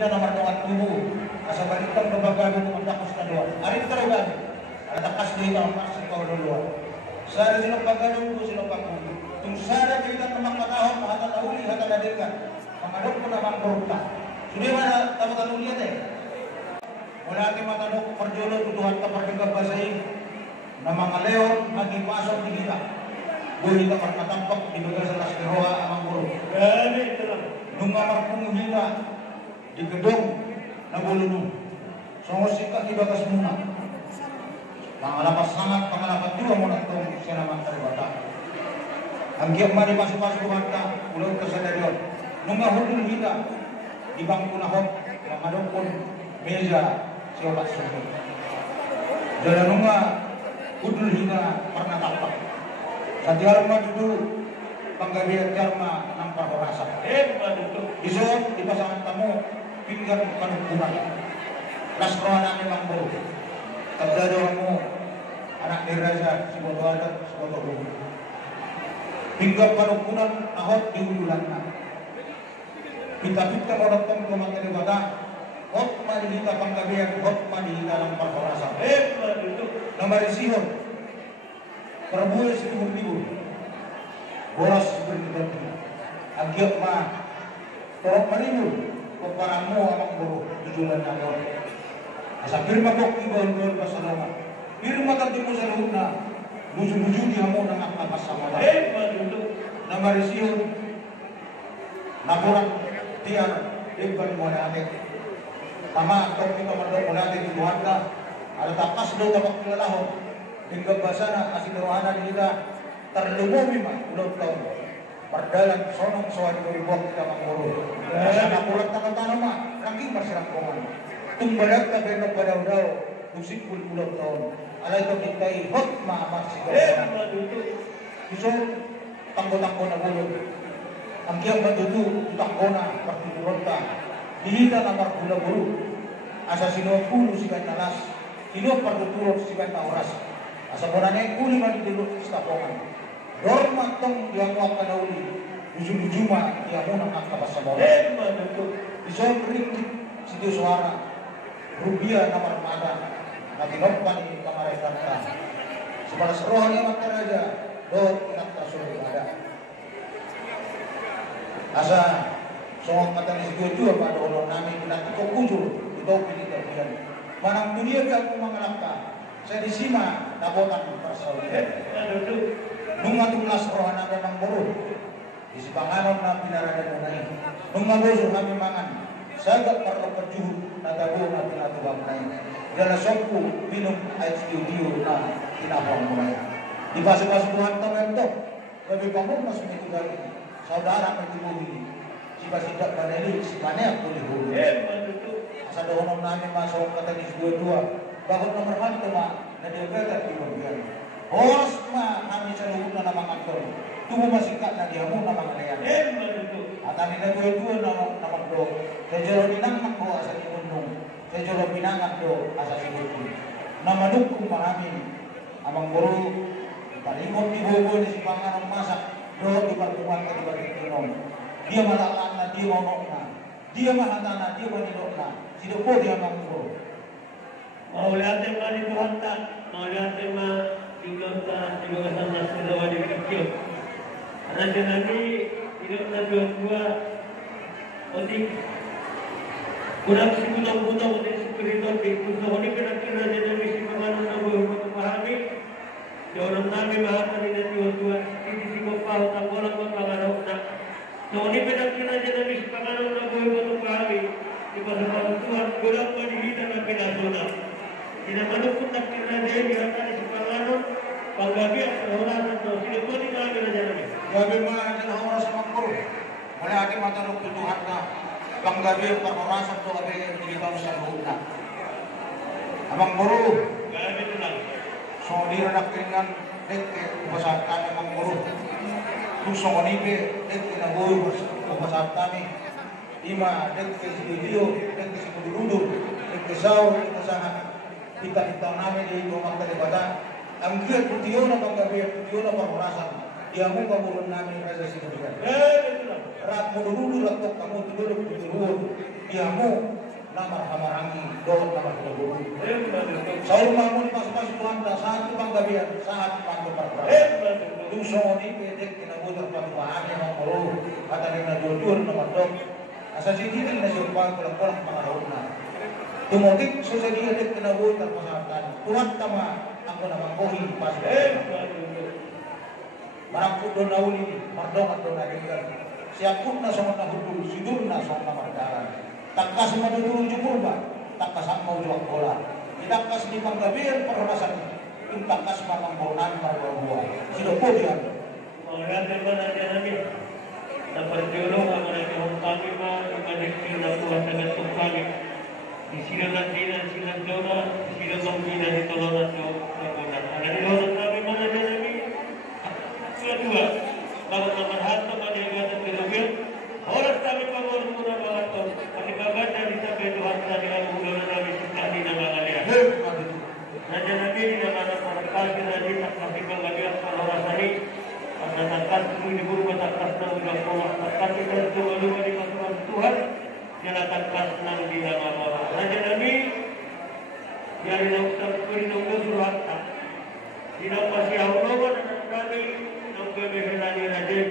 Ina naman tungat tubuh. Asa balikan babagabi tumandakus na doon. Arit talaga. Ada takas dito ang pasok ko luluwa. Sa sino paggalong ko sino pagkulo. Kung sana kita makatahon makatahuli hatanadirkan. Mangadok ko na mangkurta. Sudah mana tamu-tamu lihat Wala natin matanong perjulo tutuhan ka perjengkap basahin na mga leon magipasok di kita. Buli ka magkatampak di baga sa las keroa amang buro. Nung amarkong kita di gedong na bulunong. Songosika kibagas muna. Pangalapas sangat, pangalapat juga mo na itong siya naman kalibata. Ang giyang mani pasok-pasok kumanta, ulang ka sa dadyon. Nung ahulong kita, di bangko na hop, mga dukon, meja, siya pasok. Dala nung udul kita, pernah tapak. Sa dialam madudu, panggabi at karma ng pahorasa. Iso, di pasangan tamo, pinggan panugkunan. Lasrohan namin ang buro. Tagdado mo, anak ni Raja, si Bodo Adat, si Bodo Ruh. Hingga panugkunan, ahot di ululan na. Pita-pita mo nagtong kumanta ni Bata, hot manihita panggabihan, hot manihita ng pahorasa. Namarisihon, perbuhay si Timur-Timur, boras si Bernidati. Agyat ma, torok marimul, pagparang mo amang buro, tujulan na yun. Asa firma ko ibon-ibon pasalamat. Firma tadi mo sa loob na lusu-lusu di mo ng akabas sa mata. Na marisihon, nakurak tiar, ibon mo natin. Tama, kung ito mandok mo natin ituhan ka, ada takas daw na pagkilalahon. Hingga basa na asinaruhanan nila, terlumumi man, ulang taon. Perdalan sonong soan ko ibon kita manguro. Asa nakurak na tanama, lagi masirang kuman. Tumbalag na benog padaw-daw, musik pul-ulang taon. Alay ito kitay, hot maamas si Gawin. Iso, tanggo-tanggo na gulog. Ang kiyang matutu, tanggo na, pagtutulunta. Dihita na margula-gulu. Asa sino pulo si Gawin nalas, sino pagtutulog si Gawin na oras. Asa muna na yung kuli man itulog sa tapongan. Dormat tong diangwag ka na uli, ujung-ujuma, diamo ng akabas sa bola. Iso, ringgit si Diyo suara. Rubia na marmada na tinoppan ni Kamarekan ka. Sebalas rohan yang raja, do inakta suruh ada. Asa soong kata ni situ apa do namin pinati ko kujo ito pinitabihan. Manang dunia biar ko mangalakka. Sa disima nabotan persawi. Nung matulas rohan ada ng buru. Di sipanganon na pinaradan mo na yun. Nung mabuso kami mangan. Sagat para perjuhud na tabo na pinatubang na yun. Dala songku minum air studio na tinapang mo na yun. Di pasok-pasok Tuhan taman ito. Gabi pa mo mas may tugali. Saudara magtimuhi. Si Basidak Baneli, si Maneak tulihuli. Asa doon namin masok katanis dua-dua. Bakit nomor man ito na diabetes di bagian. Horas ma kami sa loob na namang aktor. Tumo masikat na diamo na mga layan. At amin na dua-dua na magdog. Kaya binangan ko asa tinunong. Kaya binangan ko asa sinutong. Na manukong marami. Amang guru, talikot ni Bobo ni si Panganong masak. Doon ipartungan ka di bagay tinong. Dia malakaan na, dia monok na. Dia mahata na, dia manilok na. Sino po dia amang guru. Maulihatin mga ni Tuhan ta. Maulihatin mga tinggal ta. Tinggal ka sa nasilawa di kikyo. Nandiyan lagi, hidup na dua-dua. Otik, kurang si buta-buta otik spiritual di kusa. Oni pinakira dyan misi pangano na buhay ko pahami. Di orang namin mahapan nila dua-dua. Hindi si Kopao, tanggolang magpangarap na. So, oni pinakira dyan misi pangano na buhay ko pahami. Di ba sa mga Tuhan, kurang manihita na pinasuna. Dinamanukot na kinadyan, yata ni si pangano. Paggabi at oras ito, sinukunin namin na dyan namin. Gabi mo na dyan oras magkuro. Muli ating matanong tutuhan na. Panggabi ang pag-orasan ito kami diligaw sa loob na. Amang guru. Gabi ito lang. So, di rin nakilingan, dek, ubasat kami amang guru. Kung so konipe, dek, kinabuhi, ubasat kami. Ima, dek, si video, dek, si kuduludo, dek, saw, inasahan. Kita namin dito magkalibata. Ang kiyat, putiyo na panggabi, putiyo na pag-orasan. Dia mo pamulong namin Raja Sinubigan. Rat mo dulu latok kamu dulu diamu namar hamarangi doon namar kubur. Sa rumah mo pas-pas Tuanda saat panggabihan saat panggabarbar. Yung soni pwede kinabutar pagpaan ng muro at ang nadudur na matok. Asa sigitin na siyang kulang-kulang mga raon na. Tumutik so sa diyadik kinabutar pasatan. Tuwat tama ako naman buhi pas-pas. Marang kudo na uli, mardong at doon nalingan. Siya pun na sa mga hudul, sidur na sa mga mardaran. Takas madudulong jumurba, takas ang maujuang bola. Itakas ni panggabihan permasan, yung takas mamangbonan marbabuah. Sino po diyan? Mengenai mana nabi, dapat diolong mengenai kami mah mengenai na Tuhan dengan Tuhan. Di sini nanti silang dona, silang mungkin di tolongan tu. Ada di orang kami mana nabi. Kedua, kalau nomor harta pada yang kedua, orang kami pamor muna banget tu. Kami bagat dari sampai Tuhan tadi kalau bulan nabi suka di nama dia. Naja nabi di nama orang kami nabi tak kami bagat kalau rasani. Pada takat itu di buru takat nang udah pola takat itu dua di masukan Tuhan. Jangan takat nang di nama Allah. Naja nabi yang dilakukan perintah surat. Tidak masih Allah kami. Kebenaran raja,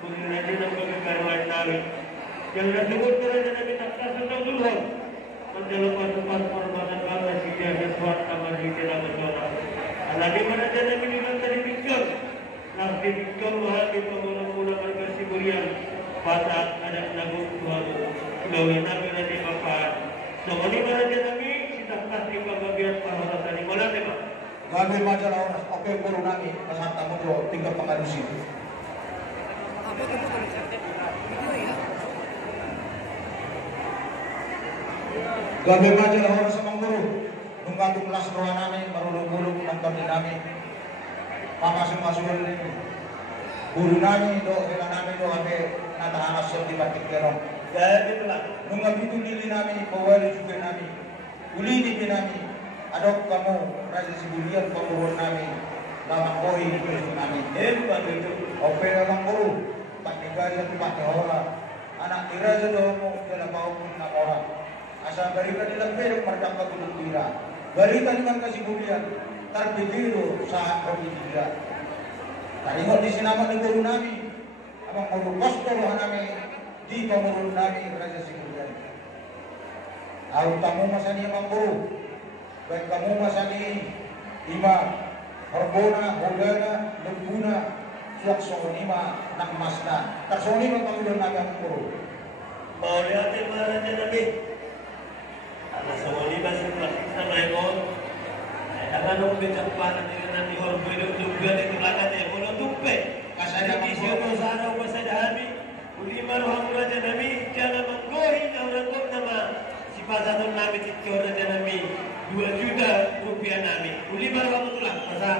bukan raja yang kebenaran nabi. Yang disebut raja nabi tak tentang Tuhan. Menjelaskan tempat perbuatan bangsa sihir sesuatu sama di dalam zona. Aladi mana raja nabi dengan tadi pikir, nanti pikir bahwa di pengguna-pengguna berkasih berian pada ada nabi Tuhan. Lalu nabi raja bapa. Semua mana raja nabi kita kasih pembagian pahala tadi mana tema. Gabi majalah oras, oke guru nami, pasanta mo do, tinggal pengadusin. Gabi majalah oras sa mga guru, nung gato kelas doa namin, marulog-ulog ng kami namin. Mamasong-masong guru namin do, kailan namin do, kami natahanas sa di partiklero. Dahil dito lang, nung nabitong dili namin, bawali juga namin, ulini din namin, adok kamu raja sibulian pemurun namin lamang koi itu namin itu ope lamang guru pakai raja tu pakai orang anak raja tu mau dalam bau pun nak orang asal berikan dalam peruk merdeka tulung tira berikan dengan kasibulian terbiru saat berbida tadi mau disinamat di guru namin abang guru kostor namin di pemurun namin raja sibulian au tamu masani abang guru baik kamu masani lima harbona, hodana, lembuna, suak sonima, nang masna. Tersonima kamu dan nagang puru. Mau lihat mana nabi? Ada sonima sebelah sama ekor. Akan nunggu cepat nanti orang hidup juga di belakang dia. Kalau tupe, kasih di siapa sana pasal dahami. Ulima roham raja nabi jangan menggohi orang nama si pasatun nabi tikor raja nabi. 2 juta rupiah nabi. Uli baru kamu tulang pasal.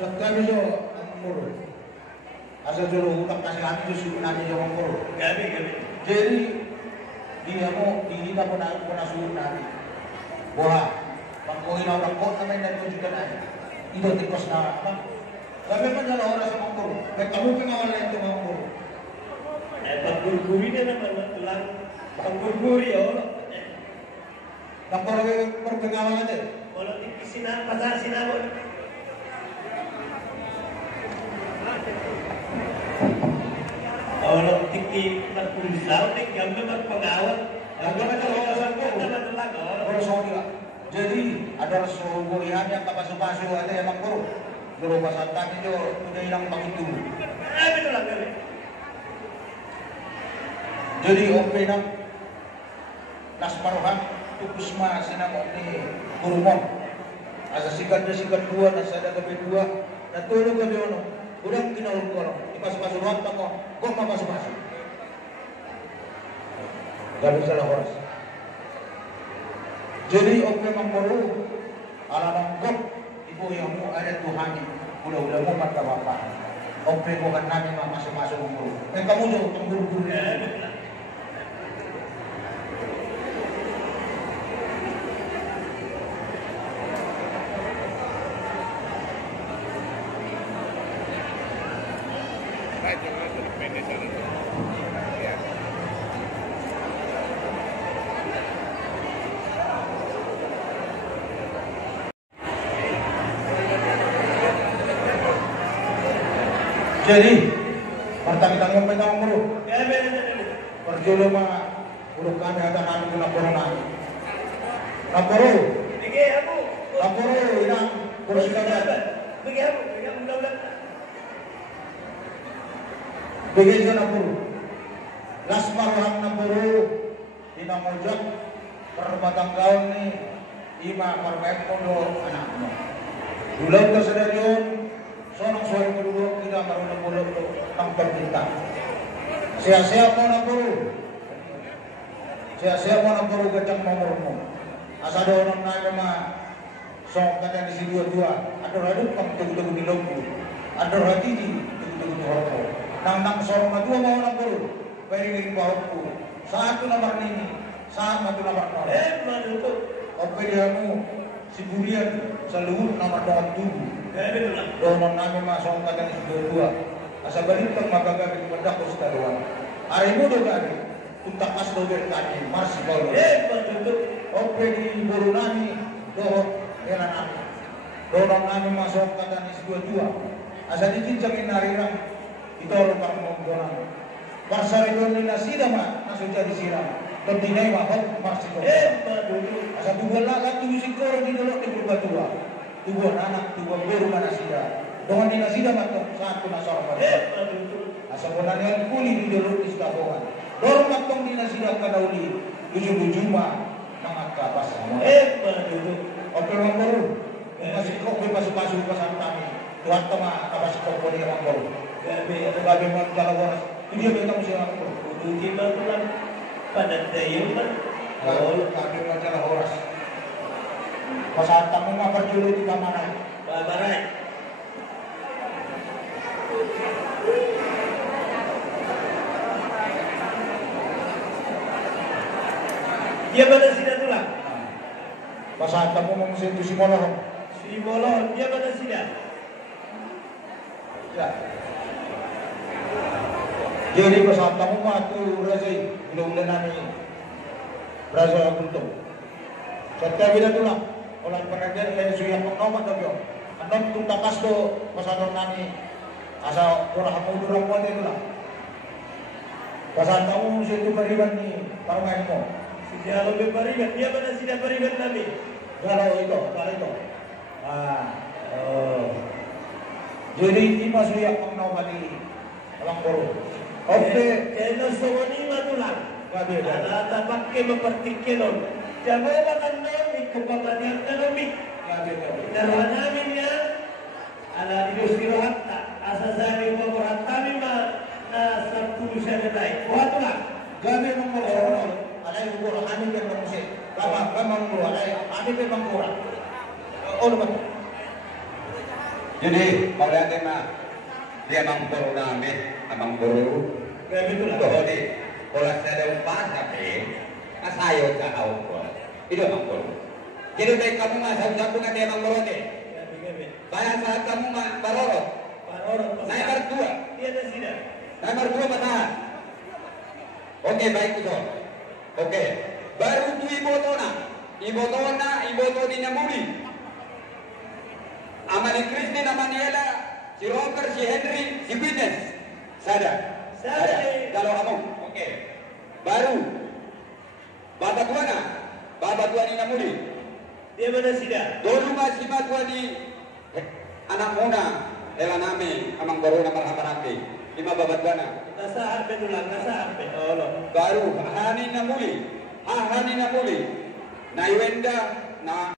Suat kami jo angmur. Asal jolo utang kasih kami jo suku nabi jo angmur. Gabi. Jadi dia mau dihina pun suruh nabi. Wah, bangkoin orang kok sampai dari 2 juta nabi. Itu tikos na apa? Kami menjalan orang sama angmur. Baik kamu pengawal itu angmur. Pagurguri na naman tulang. Pagurguri Allah. Lapor perpengawalan aja. Kalau di sini pasar sinabon. Kalau tinggi 40 tahun nih gambar berpengawal. Gambar itu kawasan ko. Kalau soalnya, jadi ada sumurian yang kapasu-pasu ada yang mangkuru. Guru pasatan itu udah hilang begitu. Betul lah kali. Jadi oke nang nasmaruhan tukusma sinamok ni kurumon asa sikat dua nasa ada gabi dua natulog gabi ano urang kinaulog ko ipasupasuruan pa ko kung mapasupasu gabi sa lahoras jadi oke mangkoro ala mangkot ibu yang mo ada Tuhani ula-ula mo magkabapa oke bukan namin mapasupasu mangkoro kamu jo tungguru-guru Jadi, pertama kita ngomong mulu. Gabe na. Perjulo mga ulo kami ada kami kung napuro namin. Napuro. Bigay ako. Napuro, ilang kursi ka na. Bigay ako. Bigay ako ulat. Bigay siya napuro. Las maruhang napuro. Inamujak. Perbatanggaon ni Ima Parmek Mundo anak mo. Dulaw ka sa dalyon. Sonang suwari mo dulu kita marunong mulog ang pagkita. Siya-siya mo na puro. Siya-siya mo na puro gajang mamur mo. Asa doon ang mga song kata di si dua-dua. Ador ador pang tugu-tugu di lombu. Ador hati di tugu-tugu di horko. Nang sorong na dua mau na puro. Pwede pa horko. Sa ato na marnini. Sa ato na marnini. Manuto. O pwede mo si Burian sa luhut na marnong tubu. Gabe na. Doon namin masong kata ni dua-dua. Asa balik pang magagamit pada ko sa dalawa. Ari mo do gabi. Kung takas do berkani Marsi Paulo. Manuto. O pwede buru nami doon kailan namin. Doon namin masong kata ni dua-dua. Asa di kinjangin narirang ito ang pangmonggonan. Parsari doon nila sila ma nasudya di sila. Doon dinay mahal Marsi Paulo. Manuto. Asa tubuhan lang tubuh siguro di dulu di berbatua. Tubuhan anak tubuhan buru mana sila. Dengan di nasida matong saat ko nasa kapal. Asa mo na niyan kuli di dulu di sekapongan. Dorong matong di nasida kadauli. Ujung-ujuma mga kabasa mo. Manuto. Oke orang baru. Masih kok pasuk-pasuk pasan kami. Tuhan tama kabasa ko po di orang baru. Gabi mo dalawa. Hindi ba ito siya ako? Ututi man ko lang. Panandayo man. Gabi mo dalawa oras. Pasata mo nga perjulo di kamaray. Pamaray. Dia mana sila tulang? Pasata mo mga sinto si Molohong. Si Molon, dia mana sila? Ya. Jadi pasata mo mga ito Razay. Ilong na ni Razay Agultong. Sa tabi na tulang. Walang panagyan kaya suyak ng nomad na yun. Anong itong takas to, pasanong nani, asa kurang hamudurang mo din lang. Pasanta mo siya ito pariban ni parangay mo. Si Diallo be pariban, dia mana sila pariban namin? Galaw ito, para ito. Jadi hindi masuyak ng nomad ni walang puro. Okay. Kaya nasawani matulang. Gabi, gabi. Tapak ke mapartikelon. Jawa kan namin kapapanyang namin. Dalawa namin yan. Ala dinusiro hatta. Asa sabi ko mo hatta min na sabtu siya na tayo. Kuha lang. Gabi mong muro sa ano. Alay mo muro, amin ka mong musik. Kama mong muro, alay. Amin ka mong muro. Ano ba? Jadi, mau lihat ma, dia mangkoro namin, amang guru. Gabi ko lang. Jadi, kalau saya umpan tapi, asayo sa ako. Itu mangkoro. Jadi baik kamu mah sabu-sabu kan dia mangkoro deh. Gabi. Saya saat kamu mah parorot. Parorot. Saya berdua. Dia na sila. Saya berdua mata. Oke, baik itu. Oke. Baru tu iboto ni nyamuli. Amani Kristin, amani Ella, si Rocker, si Henry, si Witness. Sada. Kalau kamu, oke. Baru. Baba tua ni nyamuli. Dia mana sila? Dulu masih tua ni anak muda. Ella nami, amang baru na marhamarake. 5 babat na. Nasa harpe tulang, nasa harpe. Oo. Baru hahanin na muli. Na iwenda na